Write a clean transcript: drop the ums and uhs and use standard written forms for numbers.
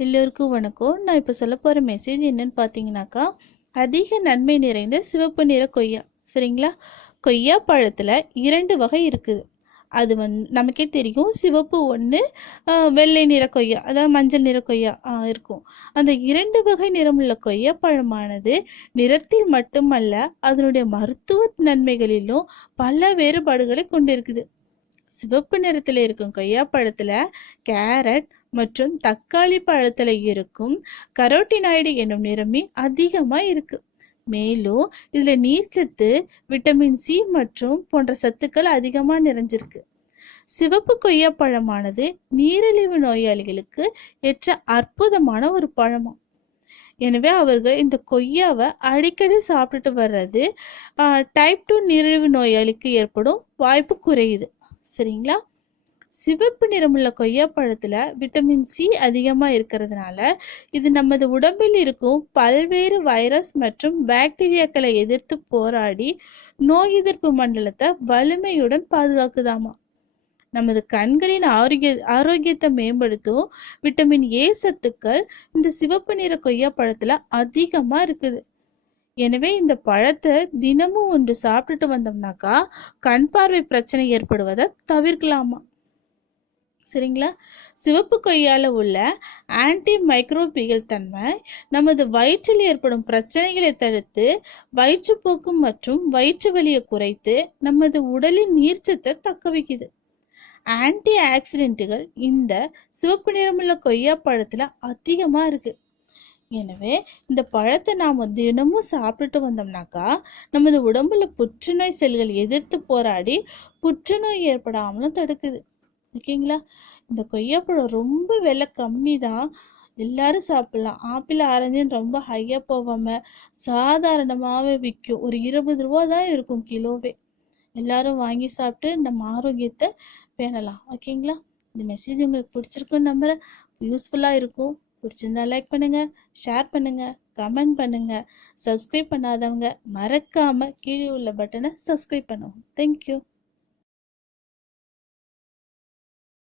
எல்லோருக்கும் வணக்கம். நான் இப்போ சொல்ல போகிற மெசேஜ் என்னன்னு பார்த்தீங்கன்னாக்கா, அதிக நன்மை நிறைந்த சிவப்பு நிற கொய்யா. சரிங்களா? கொய்யா பழத்தில் 2 வகை இருக்குது. அது நமக்கே தெரியும். சிவப்பு ஒன்று, வெள்ளை நிற கொய்யா, அதாவது மஞ்சள் நிற கொய்யா இருக்கும். அந்த 2 வகை நிறமுள்ள கொய்யா பழமானது நிறத்தில் மட்டுமல்ல, அதனுடைய மருத்துவ நன்மைகளிலும் பல வேறுபாடுகளை கொண்டிருக்குது. சிவப்பு நிறத்தில் இருக்கும் கொய்யா பழத்தில் கேரட் மற்றும் தக்காளி பழத்தில் இருக்கும் கரோட்டினாய்டு என்னும் நிறமி அதிகமாக இருக்கு. மேலும் இதில் நீர்ச்சத்து, விட்டமின் சி மற்றும் போன்ற சத்துக்கள் அதிகமாக நிறைஞ்சிருக்கு. சிவப்பு கொய்யா பழமானது நீரிழிவு நோயாளிகளுக்கு ஏற்ற அற்புதமான ஒரு பழமாம். எனவே அவர்கள் இந்த கொய்யாவை அடிக்கடி சாப்பிட்டுட்டு வர்றது டைப் 2 நீரிழிவு நோயாளிக்கு ஏற்படும் வாய்ப்பு குறையுது. சரிங்களா? சிவப்பு நிறமுள்ள கொய்யா பழத்தில் விட்டமின் சி அதிகமாக இருக்கிறதுனால இது நமது உடம்பில் இருக்கும் பல்வேறு வைரஸ் மற்றும் பாக்டீரியாக்களை எதிர்த்து போராடி நோய் எதிர்ப்பு மண்டலத்தை வலிமையுடன் பாதுகாக்குதாமா. நமது கண்களின் ஆரோக்கியத்தை மேம்படுத்தும் விட்டமின் ஏ சத்துக்கள் இந்த சிவப்பு நிற கொய்யா பழத்தில் அதிகமாக இருக்குது. எனவே இந்த பழத்தை தினமும் ஒன்று சாப்பிட்டுட்டு வந்தோம்னாக்கா கண் பார்வை பிரச்சனை ஏற்படுவதை தவிர்க்கலாமா. சரிங்களா? சிவப்பு கொய்யால உள்ள ஆன்டி மைக்ரோபியல் தன்மை நமது வயிற்றில் ஏற்படும் பிரச்சனைகளை தடுத்து வயிற்றுப்போக்கு மற்றும் வயிற்று வலியை குறைத்து நமது உடலின் நீர்ச்சத்தை தக்க வைக்குது. ஆன்டி ஆக்சிடென்ட்டுகள் இந்த சிவப்பு நிறமுள்ள கொய்யா பழத்துல அதிகமாக இருக்கு. எனவே இந்த பழத்தை நாம் தினமும் சாப்பிட்டுட்டு வந்தோம்னாக்கா நமது உடம்புல புற்றுநோய் செல்கள் எதிர்த்து போராடி புற்றுநோய் ஏற்படாமலும் தடுக்குது. ஓகேங்களா? இந்த கொய்யாப்பழம் ரொம்ப விலை கம்மி தான், எல்லாரும் சாப்பிடலாம். ஆப்பிள் ஆரஞ்சுன்னு ரொம்ப ஹையாக போகாமல் சாதாரணமாகவே விற்கும். ஒரு 20 ரூபா தான் இருக்கும் கிலோவே. எல்லாரும் வாங்கி சாப்பிட்டு நம்ம ஆரோக்கியத்தை பேணலாம். ஓகேங்களா? இந்த மெசேஜ் உங்களுக்கு பிடிச்சிருக்குன்னு நம்புகிறேன். யூஸ்ஃபுல்லாக இருக்கும். பிடிச்சிருந்தா லைக் பண்ணுங்கள், ஷேர் பண்ணுங்கள், கமெண்ட் பண்ணுங்கள். சப்ஸ்கிரைப் பண்ணாதவங்க மறக்காமல் கீழே உள்ள பட்டனை சப்ஸ்கிரைப் பண்ணுவோம். தேங்க்யூ.